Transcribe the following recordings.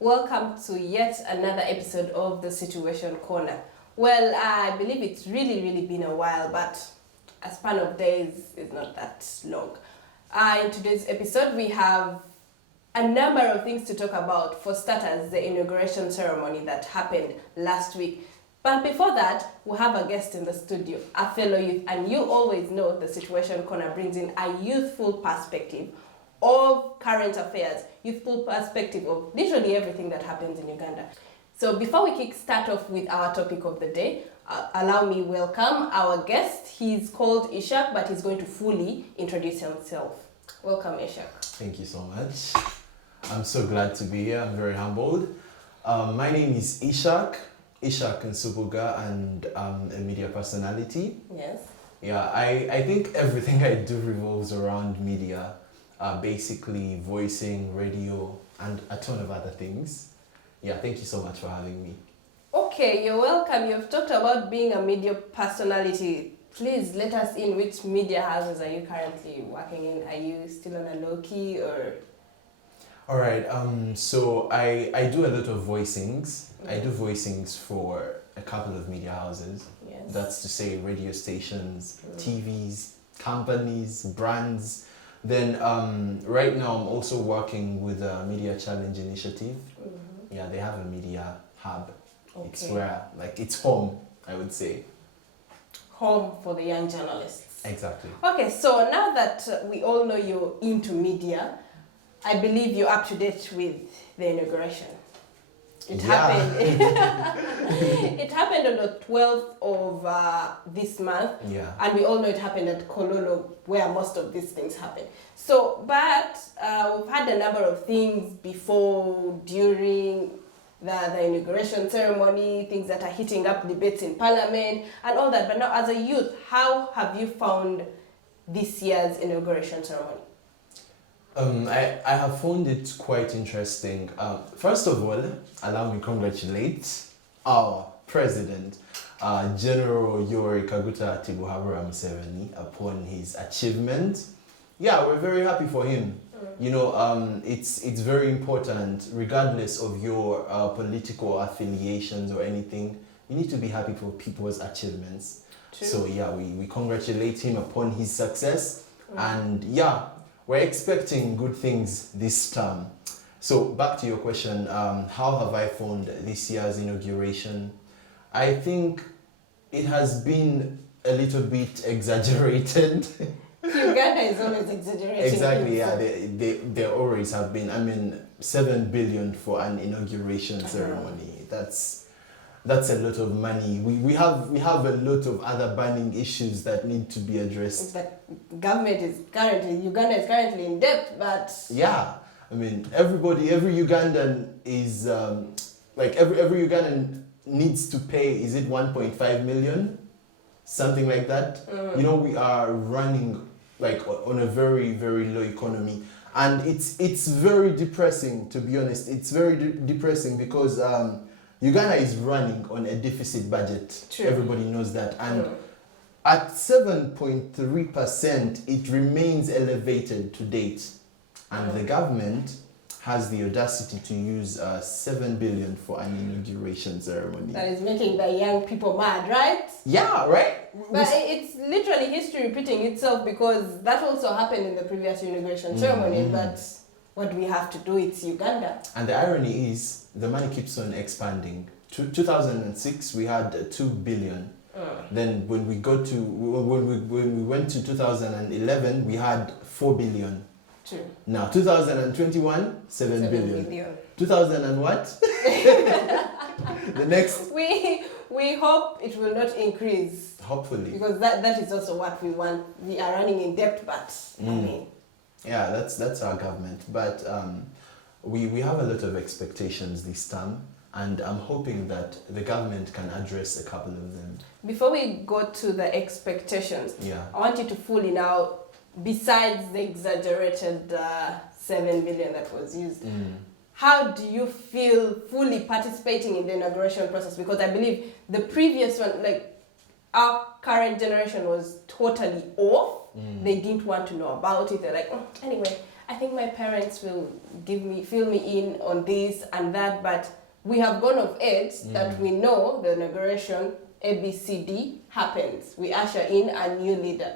Welcome to yet another episode of the Situation Corner. Well, I believe it's really been a while, but a span of days is not that long. In today's episode, we have a number of things to talk about. For starters, the inauguration ceremony that happened last week. But before that, we have a guest in the studio, a fellow youth, and you always know the Situation Corner brings in a youthful perspective of current affairs, youthful perspective of literally everything that happens in Uganda. So before we kick start off with our topic of the day, allow me welcome our guest. He's called Ishaq, but he's going to fully introduce himself. Welcome, Ishaq. Thank you so much. I'm so glad to be here. I'm very humbled. My name is Ishaq Nsubuga, and I'm a media personality. Yes. Yeah, I think everything I do revolves around media, basically voicing, radio, and a ton of other things. Yeah, thank you so much for having me. Okay, you're welcome. You've talked about being a media personality. Please let us in. Which media houses are you currently working in? Are you still on a low key or? All right. So I do a lot of voicings. I do voicings for a couple of media houses. Yes. That's to say radio stations, TVs, companies, brands. Then right now I'm also working with a Media Challenge Initiative. Yeah, they have a media hub. Okay. It's where, it's home, I would say. Home for the young journalists. Exactly. Okay, so now that we all know you're into media, I believe you're up to date with the inauguration. It happened. It happened on the 12th of this month. Yeah. And we all know it happened at Kololo, where most of these things happen. So, but we've had a number of things before, during the inauguration ceremony, things that are heating up debates in parliament and all that. But now, as a youth, how have you found this year's inauguration ceremony? I have found it quite interesting. First of all, allow me to congratulate our president, General Yoweri Kaguta Tibuhaburra Museveni, upon his achievement. Yeah, we're very happy for him. You know, it's very important, regardless of your political affiliations or anything, you need to be happy for people's achievements. True. So yeah, we congratulate him upon his success. And yeah, we're expecting good things this term. So back to your question, how have I found this year's inauguration? I think it has been a little bit exaggerated. Uganda is always exaggerating. Exactly, yeah, they always have been. I mean, 7 billion for an inauguration ceremony. That's a lot of money. We have a lot of other burning issues that need to be addressed. But Uganda is currently in debt, but yeah, I mean, every Ugandan is every Ugandan needs to pay. Is it 1.5 million, something like that? You know, we are running on a very low economy, and it's very depressing, to be honest. It's very depressing because Uganda is running on a deficit budget. True. Everybody knows that. And at 7.3%, it remains elevated to date. And the government has the audacity to use 7 billion for an inauguration ceremony. that is making the young people mad, right? Yeah, right? But it's literally history repeating itself, because that also happened in the previous inauguration ceremony. But what we have to do, it's Uganda. And the irony is, the money keeps on expanding. 2006, we had 2 billion. Then when we went to 2011, we had 4 billion. True. Now 2021, 7 billion. 2000 and what? The next. We hope it will not increase. Hopefully. Because that is also what we want. We are running in debt, but I mean. Yeah, that's our government. But we have a lot of expectations this term, and I'm hoping that the government can address a couple of them. Before we go to the expectations, I want you to fully now, besides the exaggerated 7 billion that was used, how do you feel fully participating in the inauguration process? Because I believe the previous one, our current generation was totally off. They didn't want to know about it. They're like, anyway, I think my parents will fill me in on this and that, but we have gone of age that we know the inauguration ABCD happens. We usher in a new leader.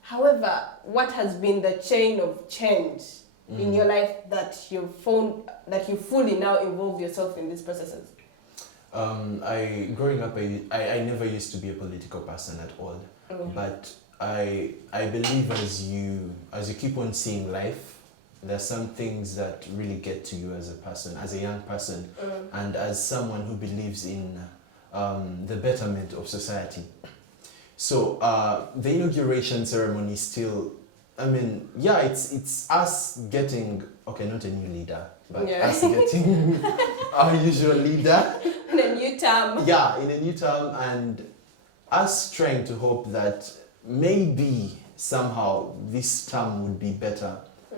However, what has been the chain of change in your life that you've found that you fully now involve yourself in these processes? Growing up, I never used to be a political person at all. But I believe as you keep on seeing life, there's some things that really get to you as a person, as a young person, and as someone who believes in the betterment of society. So the inauguration ceremony still, I mean, yeah, it's us getting, okay, not a new leader, but us getting our usual leader. In a new term. Yeah, in a new term, and us trying to hope that maybe somehow this term would be better.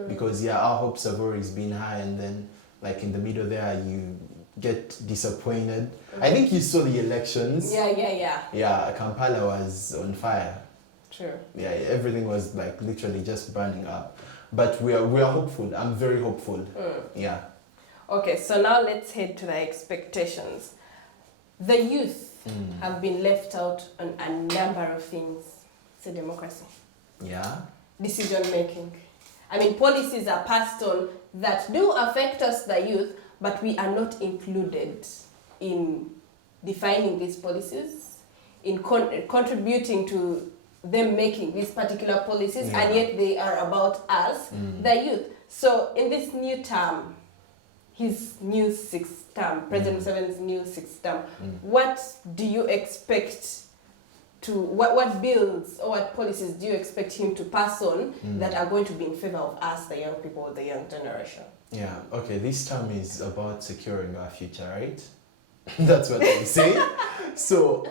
Because our hopes have always been high, and then like in the middle there you get disappointed. I think you saw the elections. Yeah, Kampala was on fire. True. Yeah, everything was like literally just burning up. But we are hopeful. I'm very hopeful. Yeah. Okay, so now let's head to the expectations. The youth have been left out on a number of things. It's a democracy. Yeah. Decision making. I mean, policies are passed on that do affect us, the youth, but we are not included in defining these policies, in contributing to them making these particular policies, and yet they are about us, the youth. So in this new term, his new sixth term, President Museveni's new sixth term, what do you expect to, what bills or what policies do you expect him to pass on that are going to be in favor of us, the young people, the young generation? Yeah, okay, this term is about securing our future, right? That's what I say. So,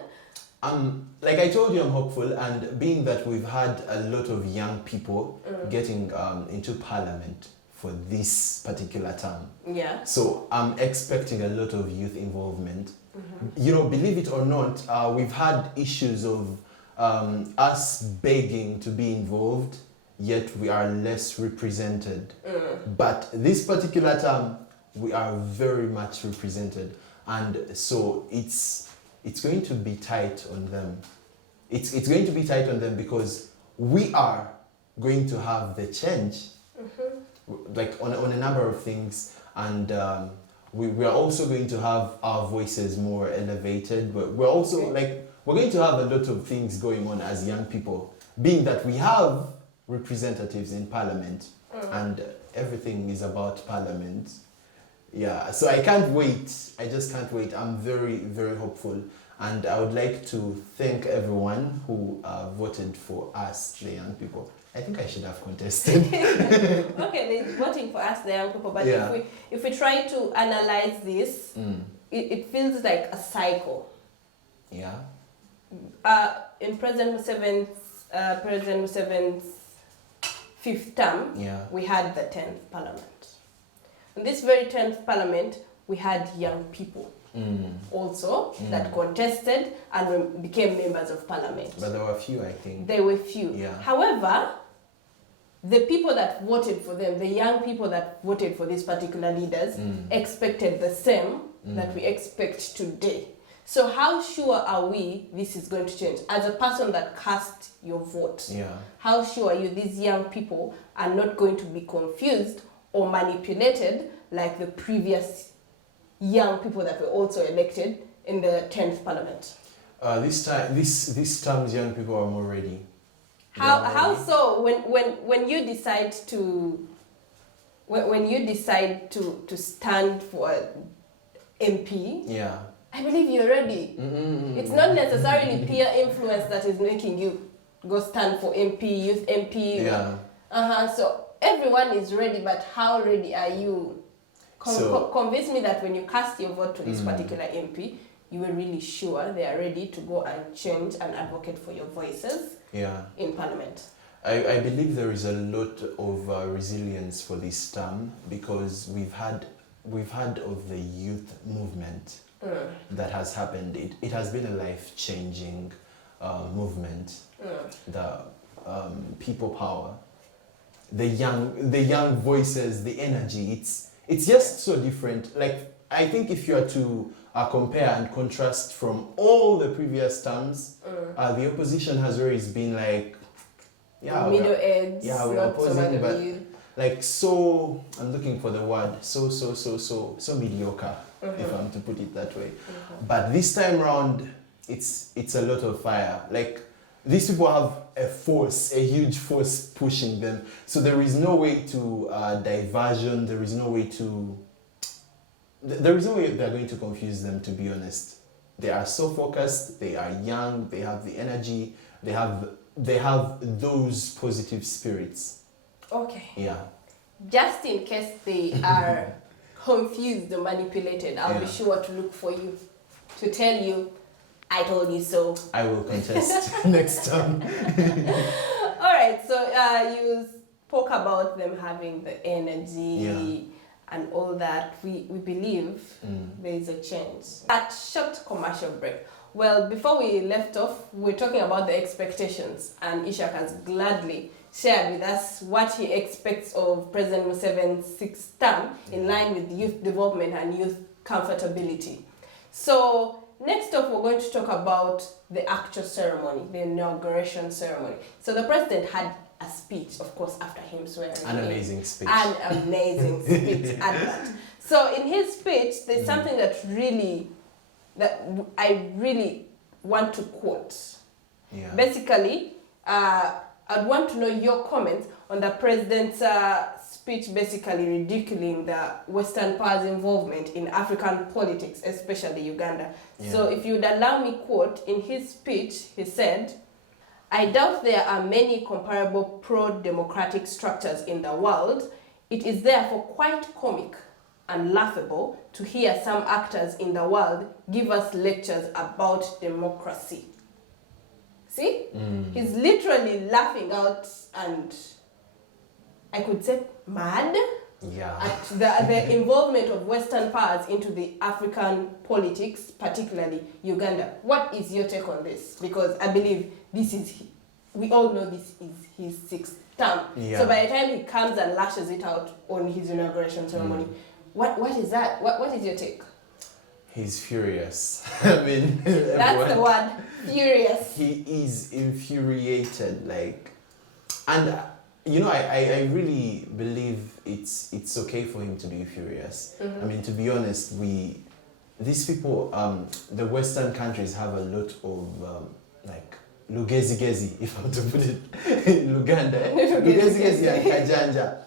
like I told you, I'm hopeful, and being that we've had a lot of young people getting into parliament for this particular term. Yeah. So I'm expecting a lot of youth involvement. You know, believe it or not, we've had issues of us begging to be involved, yet we are less represented. But this particular term, we are very much represented. And so it's going to be tight on them. It's going to be tight on them because we are going to have the change, like on a number of things, and we are also going to have our voices more elevated, but we're also we're going to have a lot of things going on as young people, being that we have representatives in parliament and everything is about parliament. Yeah, so I can't wait. I just can't wait. I'm very, very hopeful. And I would like to thank everyone who voted for us, the young people. I think I should have contested. Okay, they're voting for us, the young people. But if we try to analyze this, it feels like a cycle. Yeah. In President Museven's fifth term, we had the 10th parliament. In this very 10th parliament, we had young people also that contested and became members of parliament. But there were few, I think. There were few. Yeah. However, the people that voted for them, the young people that voted for these particular leaders, expected the same that we expect today. So how sure are we this is going to change? As a person that cast your vote, how sure are you these young people are not going to be confused or manipulated like the previous young people that were also elected in the 10th parliament? This time's young people are more ready. How so? When you decide to stand for MP, I believe you're ready. It's not necessarily peer influence that is making you go stand for MP, youth MP. So everyone is ready, but how ready are you? Convince me that when you cast your vote to this particular MP, you were really sure they are ready to go and change and advocate for your voices in Parliament. I believe there is a lot of resilience for this term because we've had of the youth movement that has happened. It has been a life-changing movement. The people power. the young voices, the energy. It's just so different. Like, I think if you are to compare and contrast from all the previous terms, the opposition has always been like, middle age, yeah, we're not opposing, so much but of you. like, so I'm looking for the word, so mediocre, if I'm to put it that way. But this time around, it's a lot of fire. Like, these people have a huge force pushing them. So there is no way to diversion. There is no way they're going to confuse them, to be honest. They are so focused. They are young. They have the energy. They have those positive spirits. Okay. Yeah. Just in case they are confused or manipulated, I'll be sure to look for you to tell you, I told you so. I will contest next time. All right, so you spoke about them having the energy and all that. We believe there is a change. At short commercial break. Well, before we left off, we're talking about the expectations, and Ishaq has gladly shared with us what he expects of President Museveni's sixth term in line with youth development and youth comfortability. So next up, we're going to talk about the actual ceremony, the inauguration ceremony. So the president had a speech, of course, after him swearing. An amazing speech. An amazing speech at that. So in his speech, there's something that I really want to quote. Yeah. Basically, I'd want to know your comments on the president's speech, basically ridiculing the Western powers' involvement in African politics, especially Uganda. Yeah. So if you'd allow me quote, in his speech, he said, "I doubt there are many comparable pro-democratic structures in the world. It is therefore quite comic and laughable to hear some actors in the world give us lectures about democracy." See? He's literally laughing out, and I could say mad at the involvement of Western powers into the African politics, particularly Uganda. What is your take on this? Because I believe we all know this is his sixth term. Yeah. So by the time he comes and lashes it out on his inauguration ceremony, what is that? What is your take? He's furious. I mean, that's the word, furious. He is infuriated, like, and I really believe it's okay for him to be furious. I mean, to be honest, these people, the Western countries have a lot of like lugezi-gezi, if I'm to put it in Luganda, lugezi-gezi and kajanja.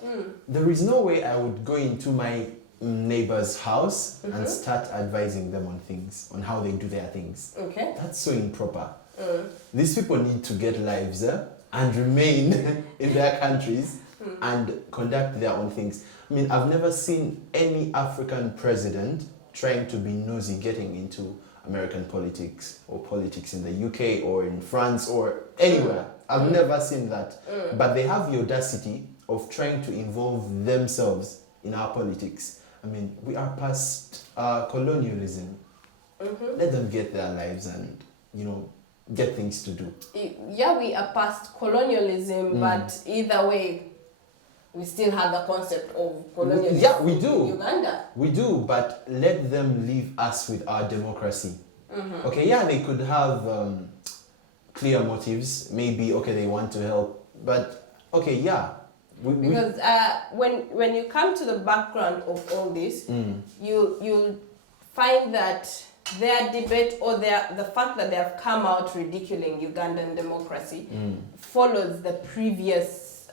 There is no way I would go into my neighbor's house and start advising them on things, on how they do their things. Okay. That's so improper. These people need to get lives and remain in their countries and conduct their own things. I mean, I've never seen any African president trying to be nosy getting into American politics or politics in the UK or in France or anywhere. I've never seen that. But they have the audacity of trying to involve themselves in our politics. I mean, we are past colonialism. Let them get their lives and, get things to do. Yeah, we are past colonialism, but either way, we still have the concept of colonialism. Yeah, we do. In Uganda. We do, but let them leave us with our democracy. Okay, yeah, they could have clear motives. Maybe, okay, they want to help, but, okay, yeah. Because when you come to the background of all this, you'll find that their debate or the fact that they have come out ridiculing Ugandan democracy follows the previous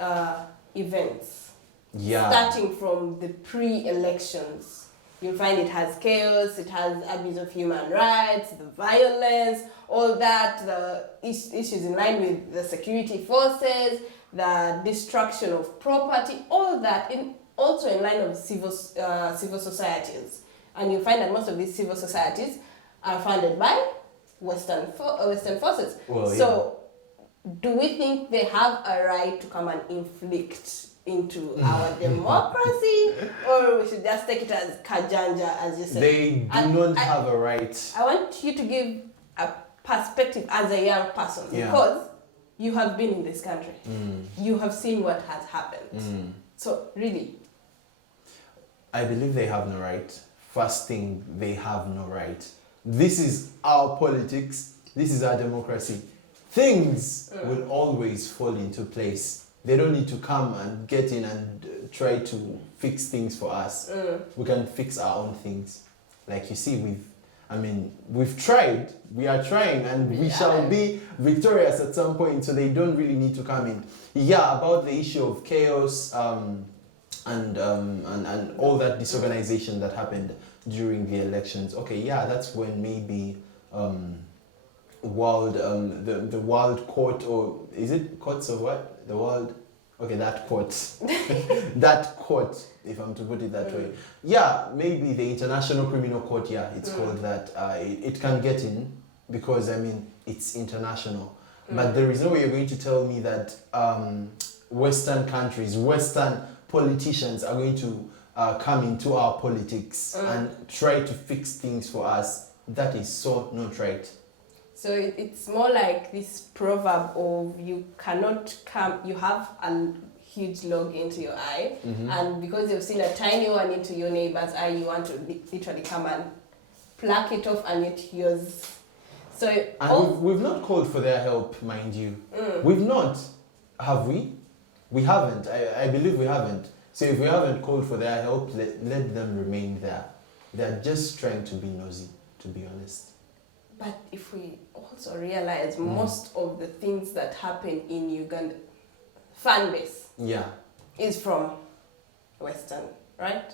events. Yeah. Starting from the pre-elections. You'll find it has chaos, it has abuse of human rights, the violence, all that, the issues in line with the security forces, the destruction of property, all that, also in line of civil societies. And you find that most of these civil societies are funded by Western forces. Well, so, do we think they have a right to come and inflict into our democracy, or we should just take it as kajanja, as you said? They do not have a right. I want you to give a perspective as a young person, because you have been in this country. You have seen what has happened. So really, I believe they have no right. First thing, they have no right. This is our politics. This is our democracy. Things will always fall into place. They don't need to come and get in and try to fix things for us. We can fix our own things. Like you see, we've tried. We are trying, and we shall be victorious at some point. So they don't really need to come in. Yeah, about the issue of chaos and all that disorganization that happened during the elections. Okay, yeah, that's when maybe the world court, or is it courts or what? The world, okay, that court. That court, if I'm to put it that way. Yeah, maybe the International Criminal Court, yeah, it's called that. It can get in because, it's international. But there is no way you're going to tell me that Western countries, Western politicians are going to come into our politics and try to fix things for us. That is so not right. So it's more like this proverb of you cannot come, you have a huge log into your eye, and because you've seen a tiny one into your neighbor's eye, you want to literally come and pluck it off and it's yours. So and we've not called for their help, mind you. We've not. Have we? We haven't. I believe we haven't. So if we haven't called for their help, let them remain there. They're just trying to be nosy, to be honest. But if we also realize most of the things that happen in Uganda, fan base is from Western, right?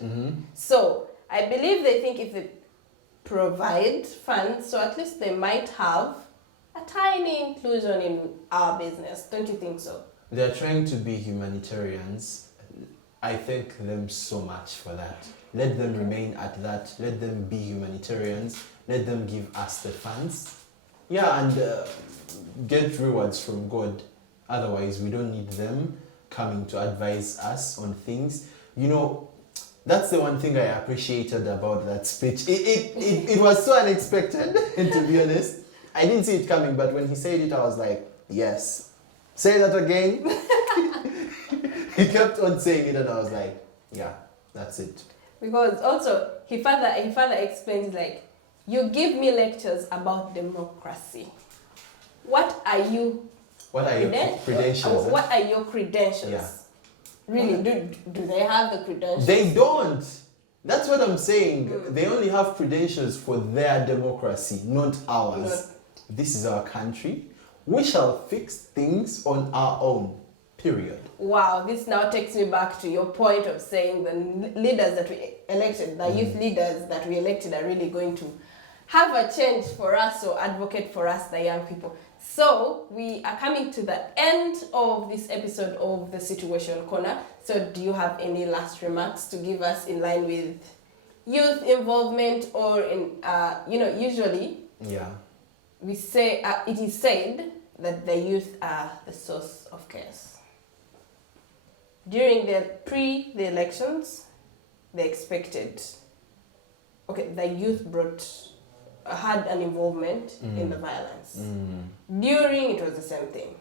So I believe they think if they provide funds, so at least they might have a tiny inclusion in our business. Don't you think so? They're trying to be humanitarians. I thank them so much for that. Let them remain at that. Let them be humanitarians. Let them give us the funds. Yeah, and get rewards from God. Otherwise, we don't need them coming to advise us on things. You know, that's the one thing I appreciated about that speech. It was so unexpected, to be honest. I didn't see it coming, but when he said it, I was like, yes. Say that again. He kept on saying it, and I was like, yeah, that's it. Because also, he further explains, like, you give me lectures about democracy. What are your credentials? What are your credentials? Yeah. Really, do they have the credentials? They don't. That's what I'm saying. They only have credentials for their democracy, not ours. This is our country. We shall fix things on our own. Period. Wow, this now takes me back to your point of saying the leaders that we elected, the youth leaders that we elected are really going to have a change for us or advocate for us, the young people. So we are coming to the end of this episode of the Situation Corner. So do you have any last remarks to give us in line with youth involvement, or in, usually we say, it is said that the youth are the source of chaos. During the elections, they expected, the youth had an involvement in the violence. During, it was the same thing.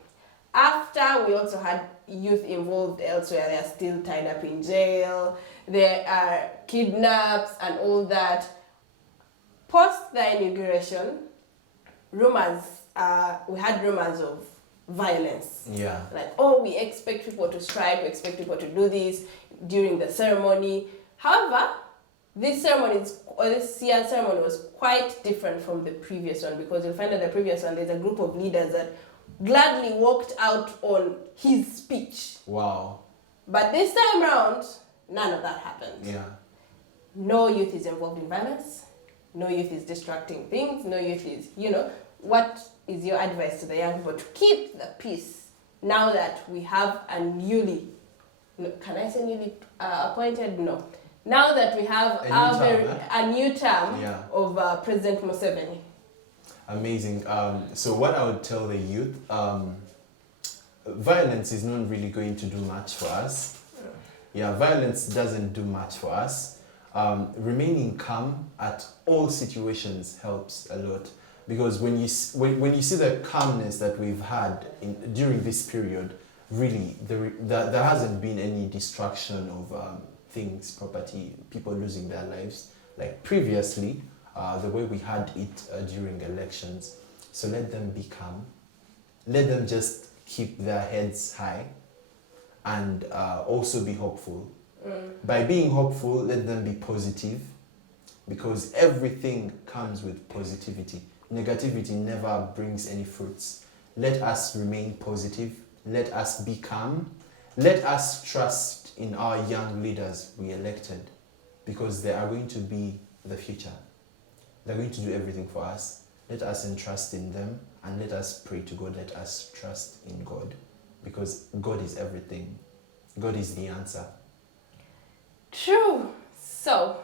After, we also had youth involved elsewhere. They are still tied up in jail. There are kidnaps and all that. Post the inauguration, we had rumors of violence. Yeah. Like, we expect people to strike, we expect people to do this during the ceremony. However, this year's ceremony was quite different from the previous one, because you'll find that the previous one, there's a group of leaders that gladly walked out on his speech. Wow. But this time around, none of that happened. Yeah. No youth is involved in violence. No youth is distracting things. No youth is, what is your advice to the young people to keep the peace now that we have a newly, can I say newly appointed? No. Now that we have a new term of President Museveni. Amazing. So what I would tell the youth, violence is not really going to do much for us. Yeah, violence doesn't do much for us. Remaining calm at all situations helps a lot. because when you see the calmness that we've had during this period, really there hasn't been any destruction of things, property, people losing their lives like previously, the way we had it during elections. So let them be calm, let them just keep their heads high, and also be hopeful. By being hopeful, let them be positive, because everything comes with positivity. Negativity never brings any fruits. Let us remain positive. Let us be calm. Let us trust in our young leaders we elected, because they are going to be the future. They're going to do everything for us. Let us entrust in them, and let us pray to God. Let us trust in God, because God is everything. God is the answer. True. So,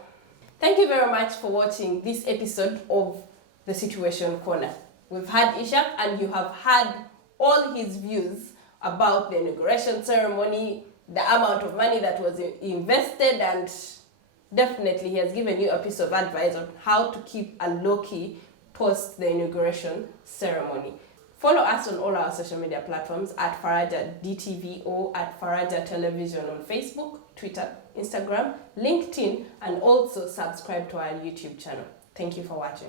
thank you very much for watching this episode of The Situation Corner. We've had Ishaq, and you have had all his views about the inauguration ceremony, the amount of money that was invested, and definitely he has given you a piece of advice on how to keep a low-key post the inauguration ceremony. Follow us on all our social media platforms at FarajaDTv or at Faraja Television on Facebook, Twitter, Instagram, LinkedIn, and also subscribe to our YouTube channel. Thank you for watching.